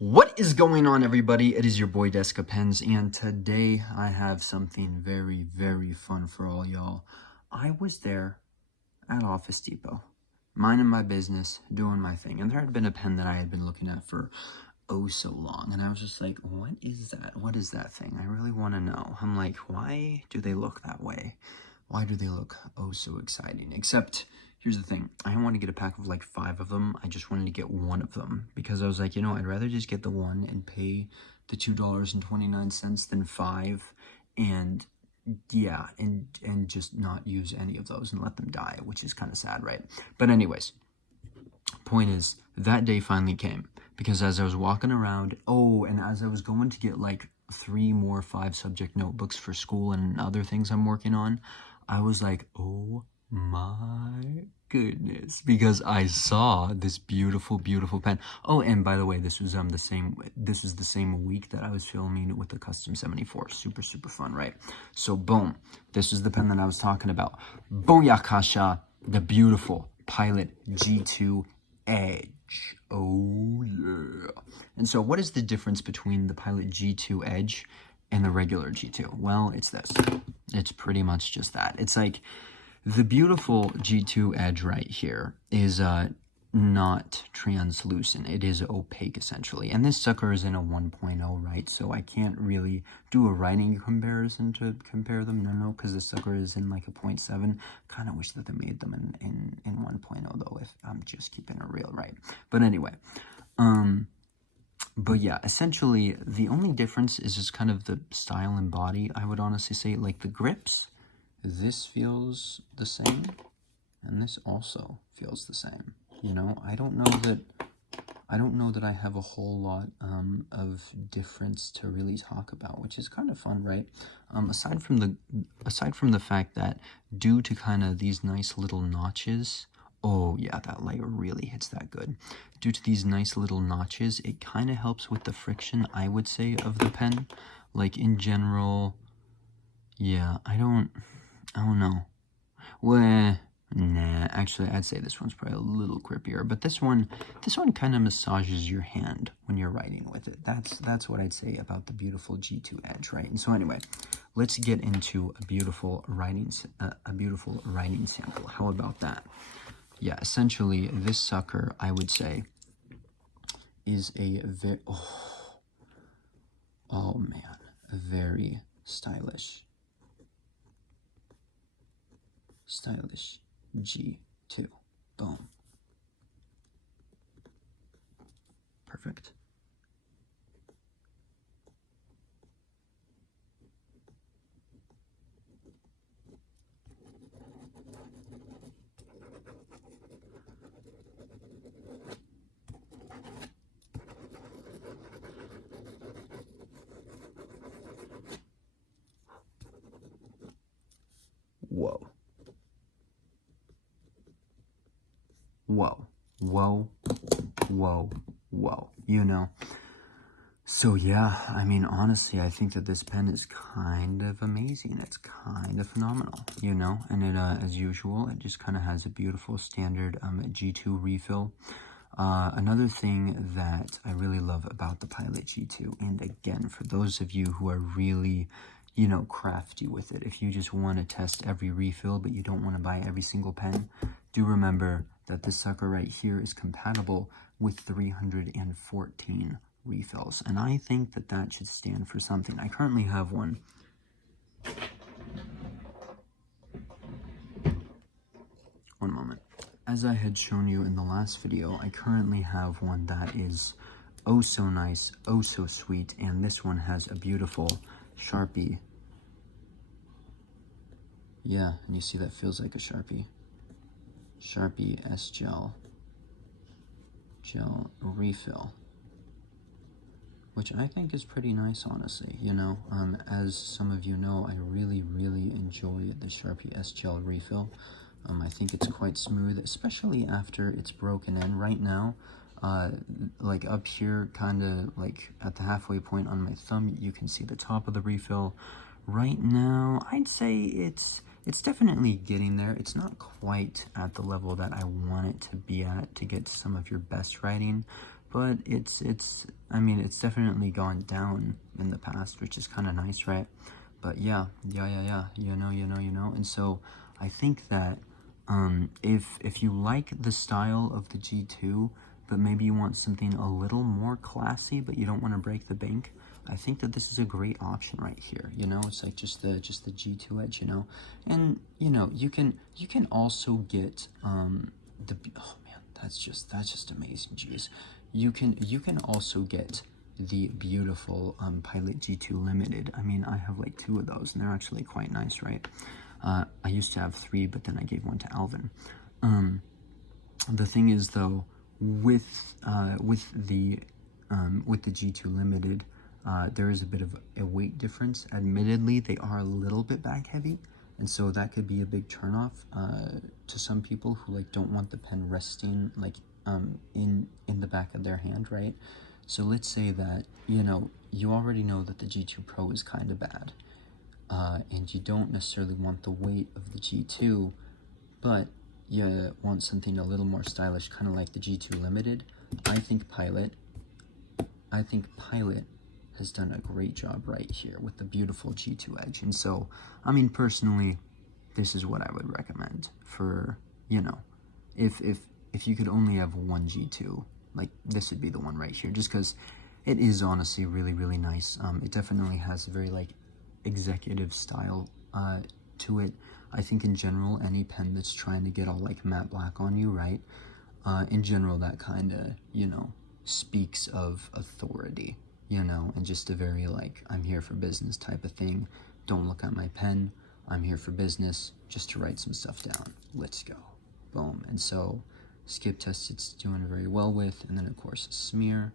What is going on, everybody? It is your boy Deska Pens, and today I have something very, very fun for all y'all. I was there at Office Depot, minding my business, doing my thing, and there had been a pen that I had been looking at for oh so long, and I was just like, what is that? What is that thing? I really want to know. I'm like, why do they look that way? Why do they look oh so exciting? Except, here's the thing. I didn't want to get a pack of like 5 of them. I just wanted to get one of them because I was like, I'd rather just get the one and pay the $2.29 than 5 and yeah, and just not use any of those and let them die, which is kind of sad, right? But anyways, point is, that day finally came because as I was walking around, and as I was going to get like 3 more 5-subject notebooks for school and other things I'm working on, I was like, oh my goodness, because I saw this beautiful, beautiful pen. Oh, and by the way, this was the same week that I was filming with the Custom 74. Super, super fun, right? So boom, this is the pen that I was talking about. Booyakasha, the beautiful Pilot G2 Edge. Oh yeah. And so what is the difference between the Pilot G2 Edge and the regular G2? Well, it's this. It's pretty much just that. It's like the beautiful G2 Edge right here is not translucent. It is opaque, essentially. And this sucker is in a 1.0, right? So I can't really do a writing comparison to compare them. No, because this sucker is in like a 0.7. Kind of wish that they made them in 1.0, though, if I'm just keeping it real, right? But anyway, but yeah, essentially, the only difference is just kind of the style and body, I would honestly say. Like the grips, this feels the same, and this also feels the same. I don't know that I have a whole lot of difference to really talk about, which is kind of fun, right? Aside from the fact that due to kind of these nice little notches, oh yeah, that light really hits that good. Due to these nice little notches, it kind of helps with the friction, I would say, of the pen. Like in general, yeah, I don't know. Well, nah, actually, I'd say this one's probably a little grippier, but this one kind of massages your hand when you're writing with it. That's what I'd say about the beautiful G2 Edge, right? And so anyway, let's get into a beautiful writing sample. How about that? Yeah, essentially, this sucker, I would say, is a very, oh man, a very stylish G2. Boom. Perfect. Whoa. Whoa, whoa, whoa, whoa, So yeah, I mean, honestly, I think that this pen is kind of amazing. It's kind of phenomenal, and it, as usual, it just kind of has a beautiful standard G2 refill. Another thing that I really love about the Pilot G2, and again, for those of you who are really, crafty with it, if you just want to test every refill, but you don't want to buy every single pen, do remember that this sucker right here is compatible with 314 refills. And I think that that should stand for something. I currently have one. One moment. As I had shown you in the last video, I currently have one that is oh so nice, oh so sweet, and this one has a beautiful Sharpie. Yeah, and you see that feels like a Sharpie. Sharpie S Gel refill, which I think is pretty nice, honestly. As some of you know, I really, really enjoy the Sharpie S Gel refill. I think it's quite smooth, especially after it's broken in. Right now, like up here, kind of like at the halfway point on my thumb, you can see the top of the refill. Right now, I'd say it's definitely getting there. It's not quite at the level that I want it to be at to get some of your best writing, but I mean, it's definitely gone down in the past, which is kind of nice, right? But yeah, you know, and so I think that if you like the style of the G2, but maybe you want something a little more classy, but you don't want to break the bank, I think that this is a great option right here. You know, it's like just the G2 Edge, you know, and you know you can also get the oh man, that's just amazing. Jeez, you can also get the beautiful Pilot G2 Limited. I mean, I have like 2 of those, and they're actually quite nice, right? I used to have 3, but then I gave one to Alvin. The thing is, though, with the G2 Limited, there is a bit of a weight difference. Admittedly, they are a little bit back heavy, and so that could be a big turnoff to some people who like don't want the pen resting like in the back of their hand, right? So let's say that, you know, you already know that the G2 Pro is kind of bad, and you don't necessarily want the weight of the G2, but you want something a little more stylish, kind of like the G2 Limited. I think Pilot has done a great job right here with the beautiful G2 Edge. And so, I mean, personally, this is what I would recommend for, you know, if you could only have one G2, like this would be the one right here, just because it is honestly really, really nice. It definitely has a very like executive style to it. I think in general, any pen that's trying to get all like matte black on you, right? In general, that kind of, you know, speaks of authority, you know, and just a very like, I'm here for business type of thing. Don't look at my pen. I'm here for business, just to write some stuff down. Let's go. Boom. And so skip test it's doing very well with, and then of course smear.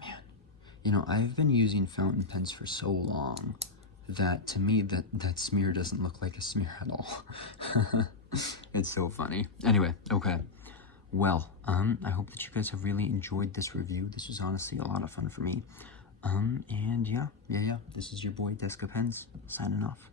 Man, you know, I've been using fountain pens for so long that to me that smear doesn't look like a smear at all. It's so funny. Anyway, okay. Well, I hope that you guys have really enjoyed this review. This was honestly a lot of fun for me. And yeah, this is your boy Desca Pens signing off.